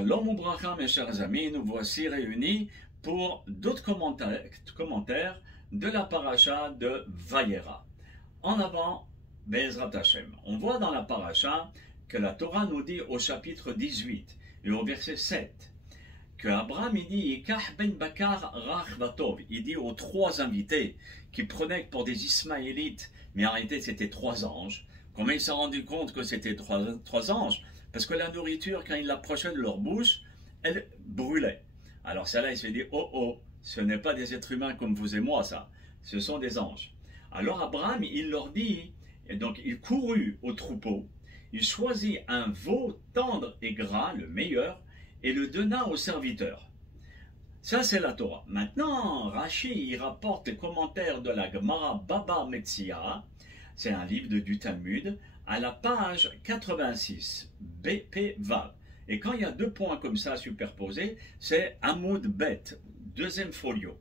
Shalom Ubracha, mes chers amis, nous voici réunis pour d'autres commentaires de la paracha de Vayera. En avant, Be'ezrat Hashem. On voit dans la paracha que la Torah nous dit au chapitre 18 et au verset 7 que Abraham il dit Yikach ben Bakar Rach Vatov. Il dit aux trois invités qui prenaient pour des Ismaélites, mais en réalité c'était trois anges. Comment il s'est rendu compte que c'était trois anges? Parce que la nourriture, quand ils l'approchaient de leur bouche, elle brûlait. Alors celle-là, il s'est dit, oh oh, ce n'est pas des êtres humains comme vous et moi, ça. Ce sont des anges. Alors Abraham, il leur dit, et donc il courut au troupeau, il choisit un veau tendre et gras, le meilleur, et le donna au serviteur. Ça, c'est la Torah. Maintenant, Rashi, il rapporte les commentaires de la Gemara Baba Metzia, c'est un livre du Talmud, à la page 86, BP Vav. Et quand il y a deux points comme ça superposés, c'est Hamoud Bet, deuxième folio.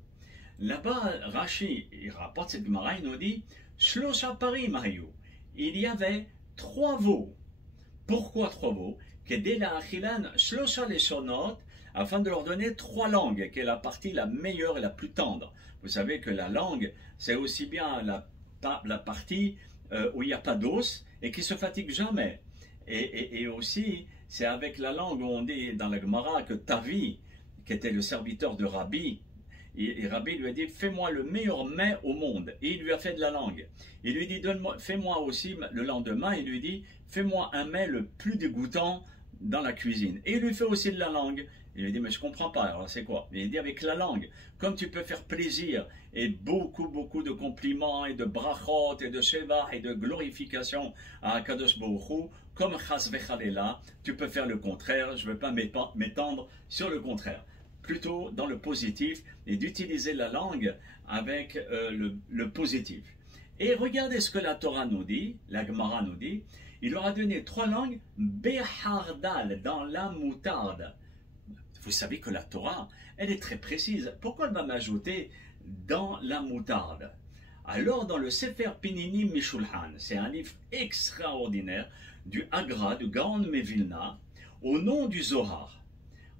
Là-bas, Rashi, il rapporte cette Gemara, il nous dit Shlosha parim hayu. Il y avait trois veaux. Pourquoi trois veaux? Kedela achilan shlosha leshonot, afin de leur donner trois langues, qui est la partie la meilleure et la plus tendre. Vous savez que la langue, c'est aussi bien la partie où il n'y a pas d'os et qui se fatigue jamais. Et aussi, c'est avec la langue où on dit dans la Gemara que Tavi, qui était le serviteur de Rabbi, et Rabbi lui a dit fais-moi le meilleur mets au monde. Et il lui a fait de la langue. Il lui dit fais-moi aussi le lendemain. Il lui dit fais-moi un mets le plus dégoûtant dans la cuisine. Et il lui fait aussi de la langue. Il lui dit mais je comprends pas, alors c'est quoi? Il dit avec la langue, comme tu peux faire plaisir et beaucoup de compliments et de brachot et de sheva et de glorification à Kadosh Baruch Hu, comme chas vechalela, tu peux faire le contraire. Je ne veux pas m'étendre sur le contraire, plutôt dans le positif et d'utiliser la langue avec le positif. Et regardez ce que la Torah nous dit, la Gemara nous dit, il leur a donné trois langues, behardal, dans la moutarde. Vous savez que la Torah, elle est très précise. Pourquoi elle va m'ajouter dans la moutarde? Alors, dans le Sefer Pininim Mishulhan, c'est un livre extraordinaire du Agra, du Gaon Mevilna, au nom du Zohar.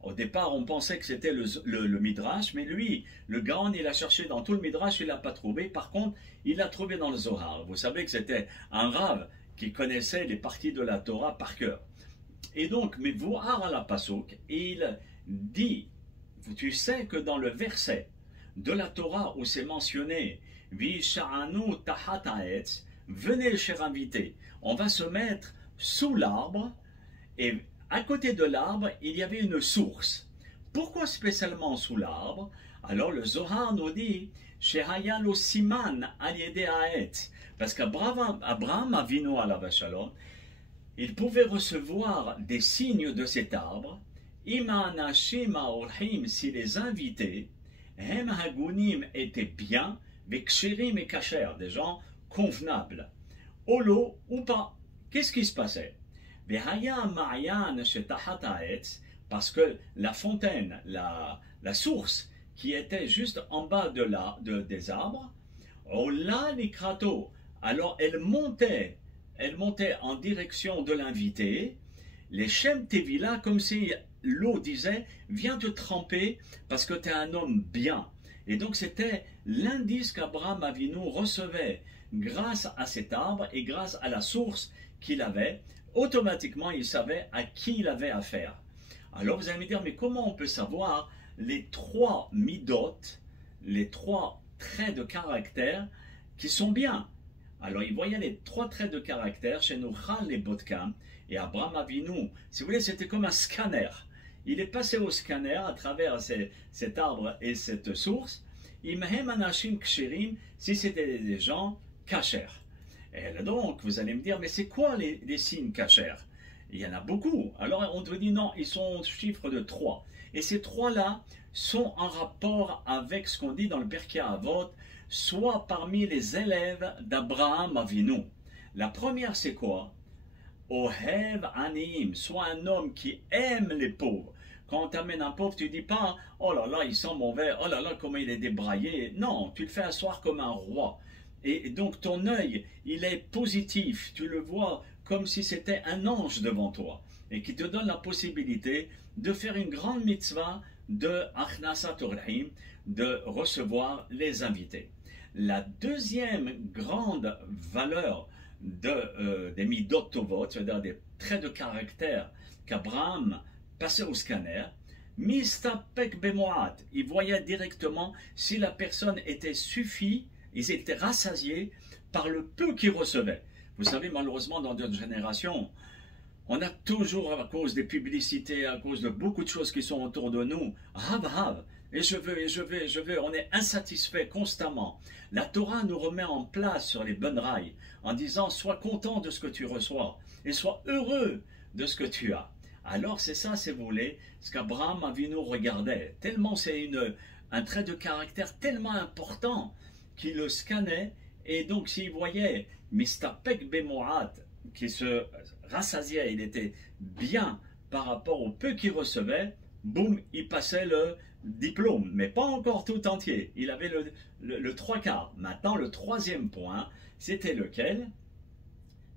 Au départ, on pensait que c'était le Midrash, mais lui, le Gaon, il a cherché dans tout le Midrash, il l'a pas trouvé. Par contre, il l'a trouvé dans le Zohar. Vous savez que c'était un Rav qui connaissait les parties de la Torah par cœur. Et donc, mais voir à la Pasuk, il dit, tu sais que dans le verset de la Torah où c'est mentionné, Visha'anu tahat ha'etz, venez cher invité, on va se mettre sous l'arbre, et à côté de l'arbre, il y avait une source. Pourquoi spécialement sous l'arbre? Alors le Zohar nous dit, Shehaya lo siman al yede ha'etz, parce qu'Abraham Avinu alav shalom, il pouvait recevoir des signes de cet arbre. Si les invités, hem hagunim, étaient bien, veksherim et kacher, des gens convenables, olo ou pas. Qu'est-ce qui se passait? Parce que la fontaine, la source qui était juste en bas des arbres, ola likrato, alors elle montait en direction de l'invité, les Shem Tevila, comme si l'eau disait, viens te tremper parce que tu es un homme bien. Et donc c'était l'indice qu'Abraham Avinu recevait grâce à cet arbre et grâce à la source qu'il avait. Automatiquement, il savait à qui il avait affaire. Alors vous allez me dire, mais comment on peut savoir les trois midot, les trois traits de caractère qui sont bien? Alors, il voyait les trois traits de caractère chez Nochal et Botkam, et Abraham Avinu, si vous voulez, c'était comme un scanner. Il est passé au scanner à travers cet arbre et cette source. Imhem anashim ksherim, si c'était des gens kashers. Et là donc, vous allez me dire, mais c'est quoi les signes kashers? Il y en a beaucoup. Alors, on te dit non, ils sont au chiffre de 3. Et ces trois-là sont en rapport avec ce qu'on dit dans le Pirkei Avot, soit parmi les élèves d'Abraham Avinu. La première, c'est quoi? Ohev Aniim, soit un homme qui aime les pauvres. Quand on t'amène un pauvre, tu ne dis pas « Oh là là, il sent mauvais, oh là là, comment il est débraillé ». Non, tu le fais asseoir comme un roi. Et donc ton œil, il est positif, tu le vois comme si c'était un ange devant toi. et qui te donne la possibilité de faire une grande mitzvah de Achnasat Orahim, de recevoir les invités. La deuxième grande valeur des Midot Tovot, c'est-à-dire des traits de caractère qu'Abraham passait au scanner, Mistapek Bemoat, il voyait directement si la personne était suffit, ils étaient rassasiés par le peu qu'ils recevaient. Vous savez, malheureusement, dans notre génération, on a toujours, à cause des publicités, à cause de beaucoup de choses qui sont autour de nous, rav, et je veux, et je veux, et je veux, on est insatisfait constamment. La Torah nous remet en place sur les bonnes rails, en disant, sois content de ce que tu reçois, et sois heureux de ce que tu as. Alors c'est ça, si vous voulez, ce qu'Abraham Avinu regardait, tellement c'est un trait de caractère tellement important qu'il le scannait, et donc s'il voyait Mistapek Bemoat, qui se rassasiait, il était bien par rapport au peu qu'il recevait, boum, il passait le diplôme, mais pas encore tout entier, il avait le trois quarts. Maintenant, le troisième point, c'était lequel?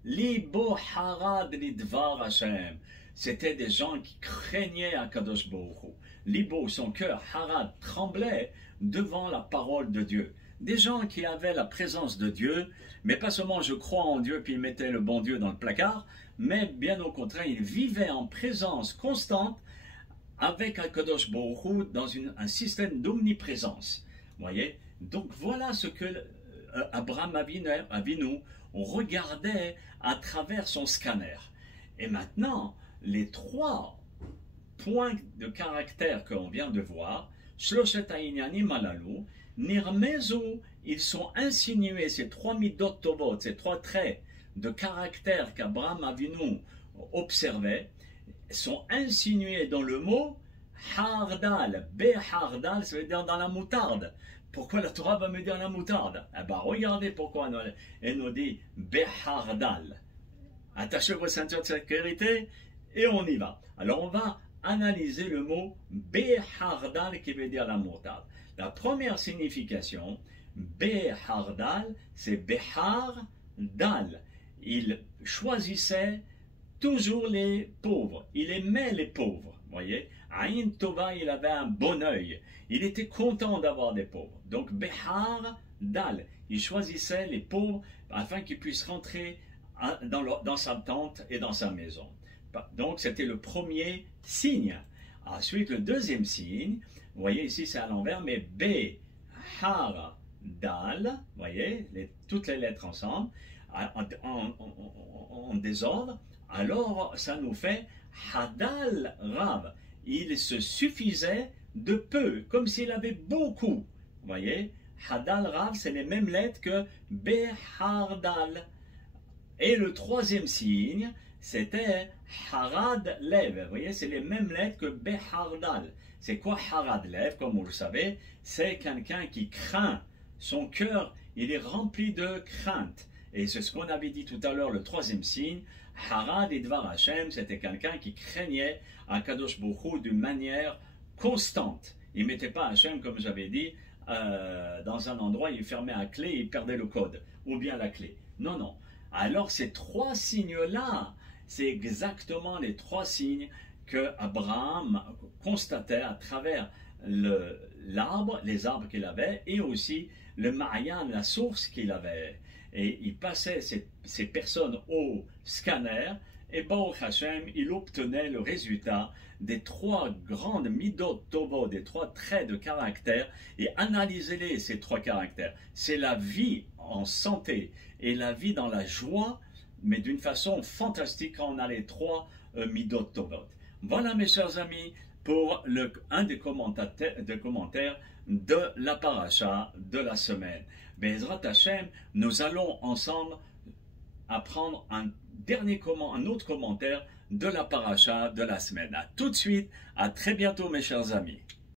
Libo harad lidvar Hashem. C'était des gens qui craignaient Akadosh Baruch Hu. Libo, son cœur, harad, tremblait devant la parole de Dieu. Des gens qui avaient la présence de Dieu, mais pas seulement je crois en Dieu puis ils mettaient le bon Dieu dans le placard, mais bien au contraire, ils vivaient en présence constante avec Akadosh Baruch Hu dans un système d'omniprésence. Voyez? Donc voilà ce que Abraham Avinu regardait à travers son scanner. Et maintenant, les trois points de caractère qu'on vient de voir, Shloshet Ha'inyanim Halalu, Nirmezu, ils sont insinués, ces trois midot tovot, ces trois traits de caractère qu'Abraham Avinu observait, sont insinués dans le mot hardal. Behardal, ça veut dire dans la moutarde. Pourquoi la Torah va me dire la moutarde? Eh bien, regardez pourquoi elle nous dit behardal. Attachez vos ceintures de sécurité et on y va. Alors, on va analyser le mot behardal qui veut dire la moutarde. La première signification, behardal, c'est behar dal. Il choisissait toujours les pauvres. Il aimait les pauvres. Voyez, Aïn Tova, il avait un bon œil. Il était content d'avoir des pauvres. Donc, behar dal, il choisissait les pauvres afin qu'ils puissent rentrer dans sa tente et dans sa maison. Donc, c'était le premier signe. Ensuite, le deuxième signe, vous voyez ici c'est à l'envers, mais behar dal, voyez, toutes les lettres ensemble, en désordre, alors ça nous fait hadal rav. Il se suffisait de peu, comme s'il avait beaucoup. Vous voyez, hadal rav, c'est les mêmes lettres que behardal. Et le troisième signe, c'était harad lev. Vous voyez, c'est les mêmes lettres que behardal. C'est quoi harad lev? Comme vous le savez, c'est quelqu'un qui craint. Son cœur, il est rempli de crainte. Et c'est ce qu'on avait dit tout à l'heure, le troisième signe. Harad et Dvar Hashem, c'était quelqu'un qui craignait Akadosh Baruch Hu d'une manière constante. Il ne mettait pas Hashem, comme j'avais dit, dans un endroit, il fermait à clé et il perdait le code, ou bien la clé. Non, non. Alors ces trois signes-là, c'est exactement les trois signes que Abraham constatait à travers l'arbre, les arbres qu'il avait, et aussi le Ma'ayan, la source qu'il avait. Et il passait ces personnes au scanner, et Baruch Hashem, il obtenait le résultat des trois grandes midot tovo, des trois traits de caractère, et analysez-les, ces trois caractères. C'est la vie en santé et la vie dans la joie, mais d'une façon fantastique quand on a les trois midot tovot. Voilà mes chers amis, pour un des commentaires de la paracha de la semaine. Bezrat Hashem, nous allons ensemble apprendre un autre commentaire de la paracha de la semaine. À tout de suite, à très bientôt mes chers amis.